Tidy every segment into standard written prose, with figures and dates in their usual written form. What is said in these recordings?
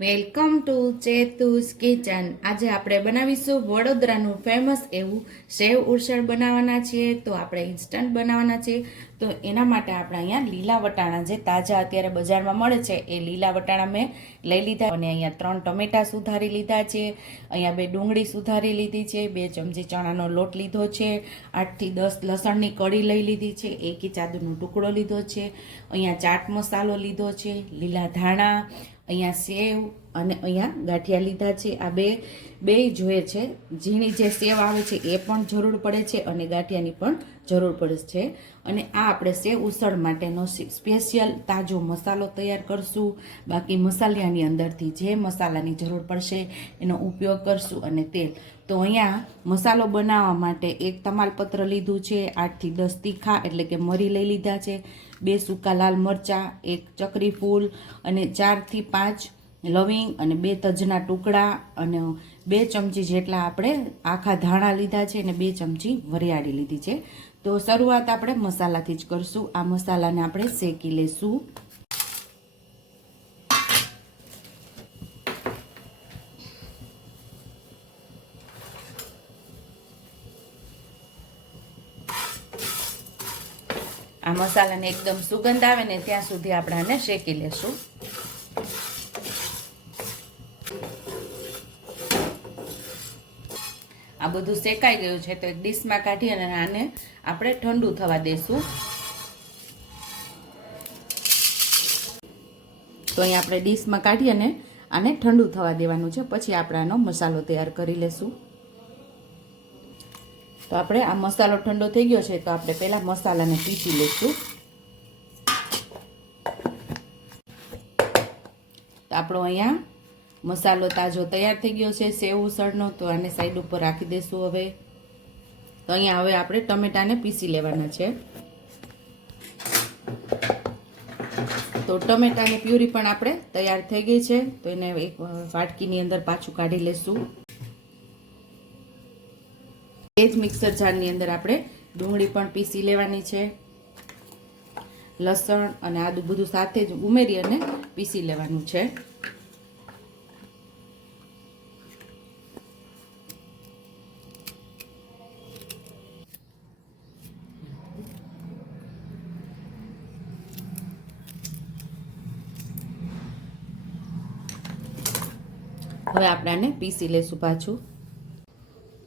Welcome to ચેતુસ kitchen. આજે આપણે બનાવીશું વડોદરાનું ફેમસ એવું સેવ ઉસળ બનાવવાના છીએ। તો આપણે ઇન્સ્ટન્ટ બનાવવાના છીએ। તો એના માટે આપણે અહીંયા લીલા વટાણા જે તાજા અત્યારે બજારમાં મળે છે એ લીલા વટાણા મેં લઈ લીધા અને અહીંયા 3 ટમેટા સુધારી લીધા છે। અહીંયા 2 ડુંગળી સુધારી લીધી છે, 2 ચમચી ચણાનો લોટ લીધો છે, 8 થી 10 લસણની કળી લઈ લીધી છે, 1 ઇંચ આદુનો ટુકડો લીધો છે, અહીંયા ચાટ મસાલો લીધો છે, લીલા ધાણા, અહીંયા સેવ અને અહીંયા ગાંઠિયા લીધા છે। આ બે જોઈએ છે, ઝીણી જે સેવ આવે છે એ પણ જરૂર પડે છે અને ગાંઠિયાની પણ જરૂર પડે છે। અને આ આપણે સેવ ઉસળ માટેનો સ્પેશિયલ તાજો મસાલો તૈયાર કરશું। બાકી મસાલાની અંદરથી જે મસાલાની જરૂર પડશે એનો ઉપયોગ કરશું। અને તેલ તો અહીંયા મસાલો બનાવવા માટે 1 તમાલપત્ર લીધું છે, 8 થી 10 તીખા એટલે કે મરી લઈ લીધા છે, 2 સૂકા લાલ મરચાં, 1 ચકરી ફૂલ અને 4 થી 5 લવિંગ અને 2 તજના ટુકડા અને 2 ચમચી જેટલા આપણે આખા ધાણા લીધા છે અને 2 ચમચી વરિયાળી લીધી છે। તો શરૂઆત આપણે મસાલાથી જ કરશું। આ મસાલાને આપણે શેકી લેશું। આ મસાલાને એકદમ સુગંધ આવે ને ત્યાં સુધી આપણે આને શેકી લેશું। આ બધું શેકાઈ ગયું છે તો એક ડીશમાં કાઢી અને આને આપણે ઠંડુ થવા દેશું। તો અહીં આપણે ડીશમાં કાઢી અને આને ઠંડુ થવા દેવાનું છે, પછી આપણે આનો મસાલો તૈયાર કરી લેશું। તો આપણે આ મસાલો ઠંડો થઈ ગયો છે તો આપણે પહેલા મસાલાને પીસી લેશું। તો આપણો અહીંયા મસાલો તાજો તૈયાર થઈ ગયો છે સેવ ઉસળનો। તો આને સાઈડ ઉપર રાખી દઈશું। હવે તો અહીંયા હવે આપણે ટમેટાને પીસી લેવાના છે। તો ટમેટાની પ્યુરી પણ આપણે તૈયાર થઈ ગઈ છે, તો એને એક વાટકીની અંદર પાછું કાઢી લેશું। એ જ મિક્સર જારની અંદર આપણે ડુંગળી પણ પીસી લેવાની છે, લસણ અને આદુ બધું સાથે જ ઉમેરી અને પીસી લેવાનું છે। હવે આપણે આને પીસી લેશું પાછું।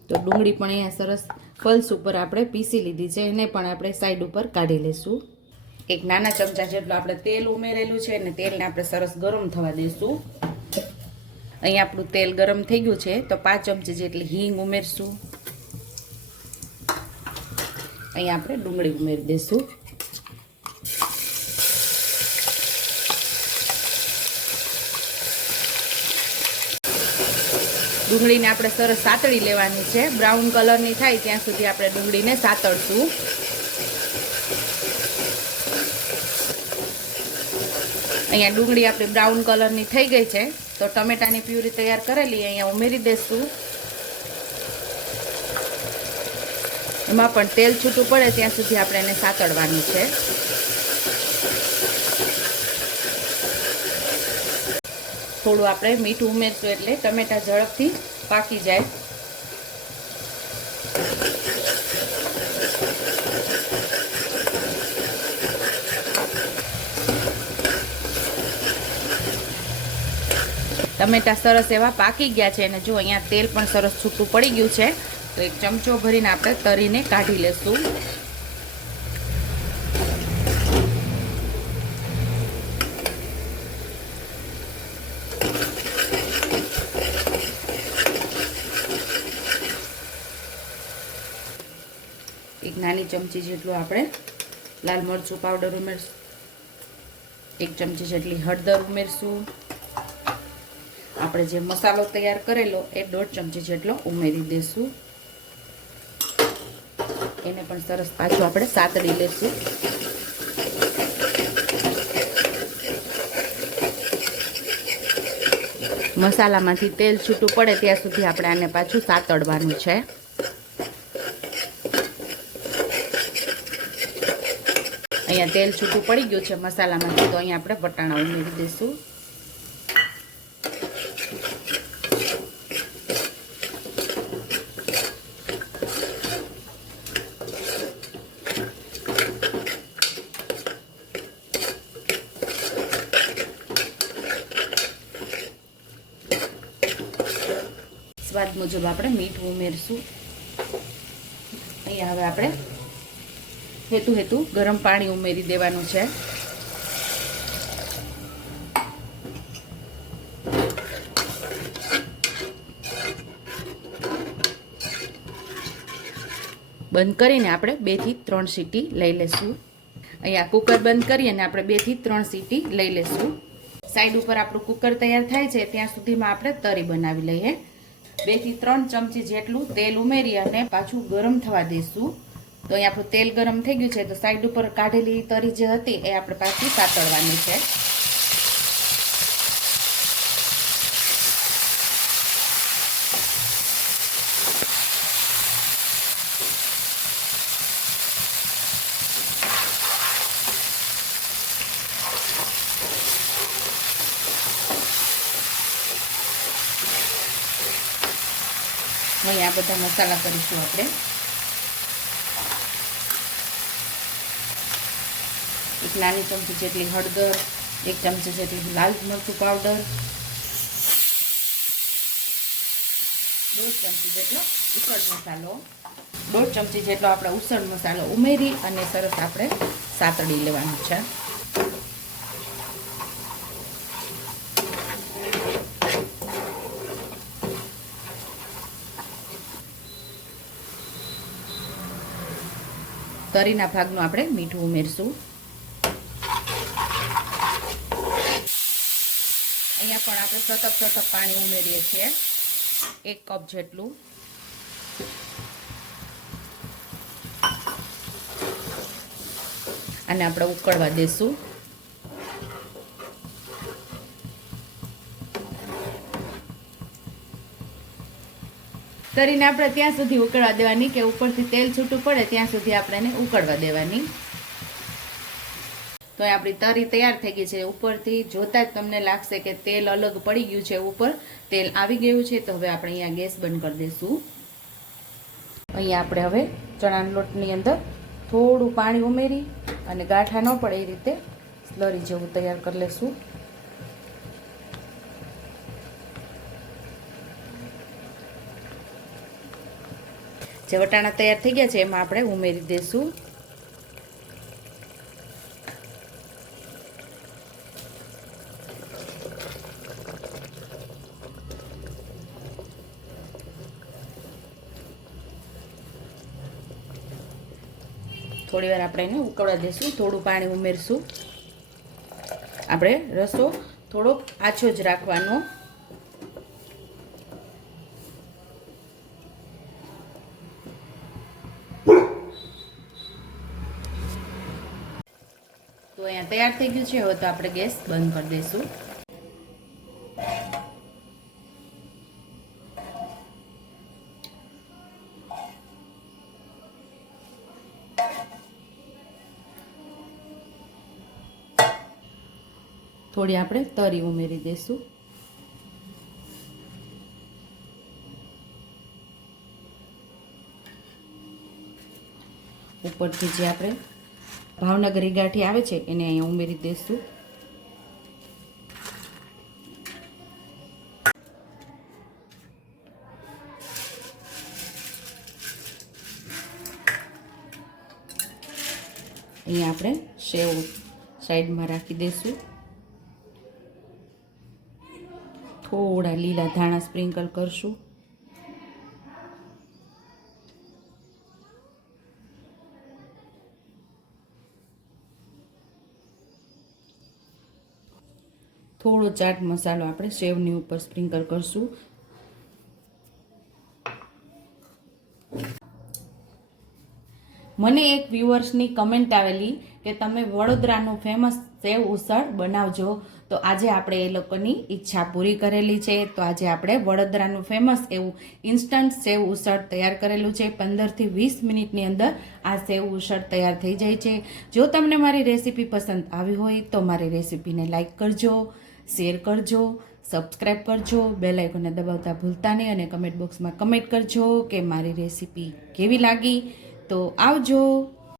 તો ડુંગળી પણ અહીંયા સરસ પલ્સ ઉપર આપણે પીસી લીધી છે, એને પણ આપણે સાઈડ ઉપર કાઢી લેશું। એક નાના ચમચા જેટલું આપણે તેલ ઉમેરેલું છે અને તેલને આપણે સરસ ગરમ થવા દઈશું। અહીંયા આપણું તેલ ગરમ થઈ ગયું છે તો 5 ચમચી જેટલી હિંગ ઉમેરશું। અહીંયા આપણે ડુંગળી ઉમેરી દઈશું। ડુંગળીને આપણે સરસ સાતળી લેવાની છે, બ્રાઉન કલરની થાય ત્યાં સુધી આપણે ડુંગળીને સાતળશું। અહીંયા ડુંગળી આપણી બ્રાઉન કલરની થઈ ગઈ છે તો ટમેટાની પ્યુરી તૈયાર કરેલી અહીંયા ઉમેરી દઈશું। એમાં પણ તેલ છૂટું પડે ત્યાં સુધી આપણે એને સાતળવાનું છે। થોડું આપણે મીઠું ઉમેરશું એટલે ટમેટા ઝડપથી પાકી જાય। ટમેટા સરસ એવા પાકી ગયા છે અને જો અહીંયા તેલ પણ સરસ છૂટું પડી ગયું છે તો એક ચમચો ભરીને આપણે તરીને કાઢી લેશું। એક નાની ચમચી જેટલું આપણે લાલ મરચું પાવડર ઉમેરશું, 1 ચમચી જેટલી હળદર ઉમેરશું, આપણે જે મસાલો તૈયાર કરેલો એ 1.5 ચમચી જેટલો ઉમેરી દઈશું। એને પણ સરસ પાછું આપણે સાતળી લેશું। મસાલામાંથી તેલ છૂટું પડે ત્યાં સુધી આપણે આને પાછું સાતળવાનું છે। અહીંયા તેલ છૂટું પડી ગયું છે મસાલામાંથી, તો અહીંયા આપણે વટાણા ઉમેરી દઈશું। સ્વાદ મુજબ આપણે મીઠું ઉમેરશું. અહીંયા હવે આપણે હેતુ ગરમ પાણી ઉમેરી દેવાનું છે. બંધ કરીને આપણે 2 થી 3 સીટી લઈ લેશું. અહીંયા કુકર બંધ કરી અને આપણે 2 થી 3 સીટી લઈ લેશું. સાઈડ ઉપર આપણું કુકર તૈયાર થાય છે ત્યાં સુધીમાં આપણે તરી બનાવી લઈએ. 2 થી 3 ચમચી જેટલું તેલ ઉમેરી અને પાછું ગરમ થવા દઈશું. તો અહીંયા આપણું તેલ ગરમ થઈ ગયું છે તો સાઈડ ઉપર કાઢેલી તરી જે હતી એ આપણે પાછી સાતળવાની છે. અહીંયા બધા મસાલા કરીશું આપણે. એક નાની ચમચી જેટલી હળદર, 1 ચમચી જેટલી લાલ મરચું પાવડર, 1.5 ચમચી જેટલો ઉસળ મસાલો, 1.5 ચમચી જેટલો આપણે ઉસળ મસાલો ઉમેરી અને સરસ આપણે સાતળી લેવાનું છે. તરીના ભાગનું આપણે મીઠું ઉમેરશું. અહીંયા પણ આપણે સતપ પાણી ઉમેરીએ છીએ 1 કપ જેટલું. અને આપણે ઉકળવા દેશું. તરીને આપણે ત્યાં સુધી ઉકળવા દેવાની કે ઉપરથી તેલ છૂટું પડે ત્યાં સુધી આપણે એને ઉકળવા દેવાની. તો આપણી તરી તૈયાર થઈ ગઈ છે. ઉપરથી જોતા જ તમને લાગશે કે તેલ અલગ પડી ગયું છે, ઉપર તેલ આવી ગયું છે. તો હવે આપણે અહીંયા ગેસ બંધ કરી દઈશું. અહીંયા આપણે હવે ચણાના લોટની અંદર થોડું પાણી ઉમેરી અને ગાંઠા ન પડે એ રીતે સ્લરી જેવું તૈયાર કરી લઈશું. જે વટાણા તૈયાર થઈ ગયા છે એમાં આપણે ઉમેરી દઈશું. થોડી વાર આપણે એને ઉકળવા દઈશું. થોડું પાણી ઉમેરશું. આપણે રસો થોડોક આછો જ રાખવાનો. તો અહીંયા તૈયાર થઈ ગયું છે. હવે તો આપણે ગેસ બંધ કરી દઈશું. થોડી આપણે તરી ઉમેરી દઈશું. ઉપરથી જે આપણે ભાવનગરી ગાંઠી આવે છે એને અહીંયા ઉમેરી દઈશું. અહીંયા આપણે સેવ સાઈડમાં રાખી દઈશું. થોડા લીલા ધાણા સ્પ્રિંકલ કરશું. થોડો ચાટ મસાલો આપણે સેવની ઉપર સ્પ્રિંકલ કરશું. મને એક વ્યુઅર્સની કમેન્ટ આવેલી કે તમે વડોદરાનું ફેમસ સેવ ઉસળ બનાવજો. તો આજે આપણે એ લોકોની ઈચ્છા પૂરી કરેલી છે. તો આજે આપણે વડોદરાનું ફેમસ એવું ઇન્સ્ટન્ટ સેવ ઉસળ તૈયાર કરેલું છે. 15 થી 20 મિનિટની અંદર આ સેવ ઉસળ તૈયાર થઈ જાય છે. જો તમને મારી રેસીપી પસંદ આવી હોય તો મારી રેસીપીને લાઈક કરજો, શેર કરજો, સબસ્ક્રાઈબ કરજો, બેલ આઇકોનને દબાવતા ભૂલતા નહીં અને કમેન્ટ બોક્સમાં કમેન્ટ કરજો કે મારી રેસીપી કેવી લાગી. તો આવજો.